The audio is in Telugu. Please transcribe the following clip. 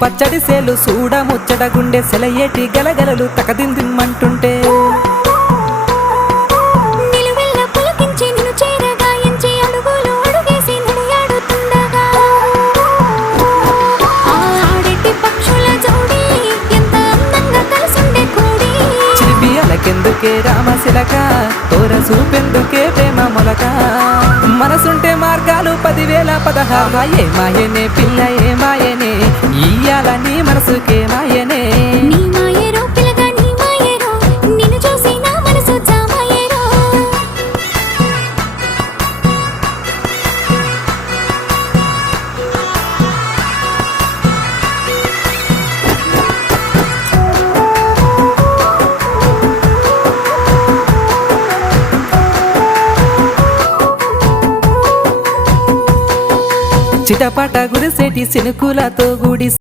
పచ్చడి సేలు సూడ ముచ్చట గుండె సెలయేటి గలగలలు తకదిందిమ్మంటుంటే కెందుకే రామశిలక తోర చూపెందుకే ప్రేమ మొలక మనసుంటే మార్గాలు 10,000 ఏ మాయనే పిల్ల ఏ మాయనే ఇయ్యాల నీ మనసుకే మాయనే చిటపట గురిసేటి సినుకులతో గుడి